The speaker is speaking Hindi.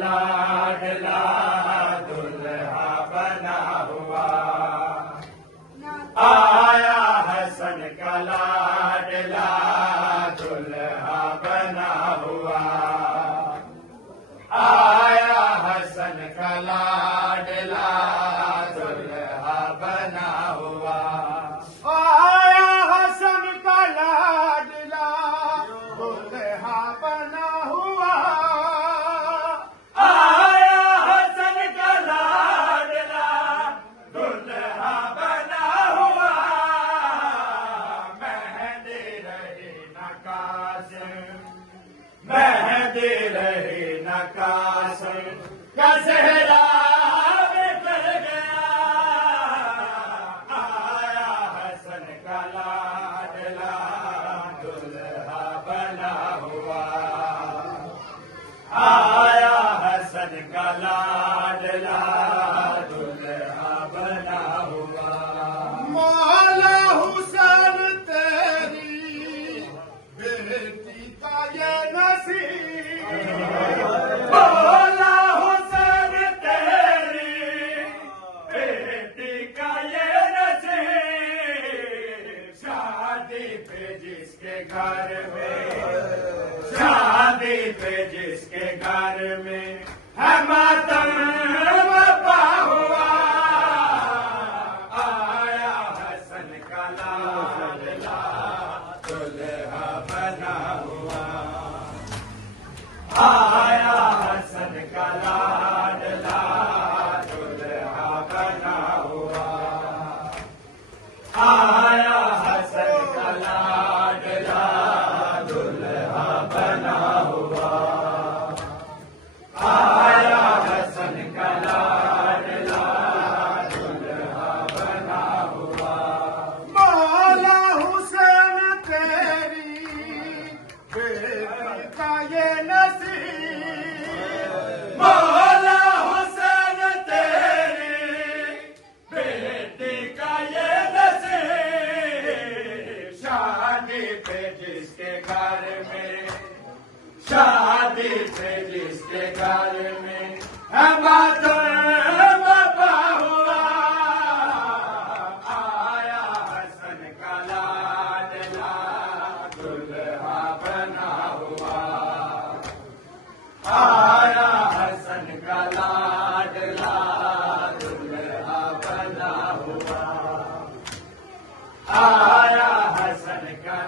लाडला दुल्हा बना हुआ। आया हसन का लाडला दुल्हा बना हुआ। आया हसन का लाडला दुल्हा बना हुआ। आया हसन का लाडला दुल्हा बना हुआ। आया हसन का लाडला दुल्हा बना हुआ। मेहंदी रही नकासिम, मेहंदी रही नकासिम का सेहरा बिखर गया। आया हसन का लाडला दुल्हा बना हुआ। आया हसन का लाडला दुल्हा बना हुआ। मौला हुसैन तेरी बेटी का ये नसीब। मौला हुसैन तेरी बेटी का ये नसीब। शादी पे जिसके घर में, शादी पे जिसके घर में है मातम बपा हुआ। आया हसन का लाडला दुल्हा बना हुआ। आया हसन का लाडला दुल्हा बना हुआ। आया हसन का लाडला दुल्हा बना हुआ। आया हसन का लाडला दुल्हा बना हुआ। मौला हुसैन तेरी बेटी का ये नसीब। मौला हुसैन तेरी बेटी का ये नसीब। शादी पे जिसके घर में, शादी पे जिसके घर में है मातम बपा हुआ। आया हसन का लाडला दुल्हा बना हुआ। आया हसन का लाडला दुल्हा बना हुआ। आया हसन का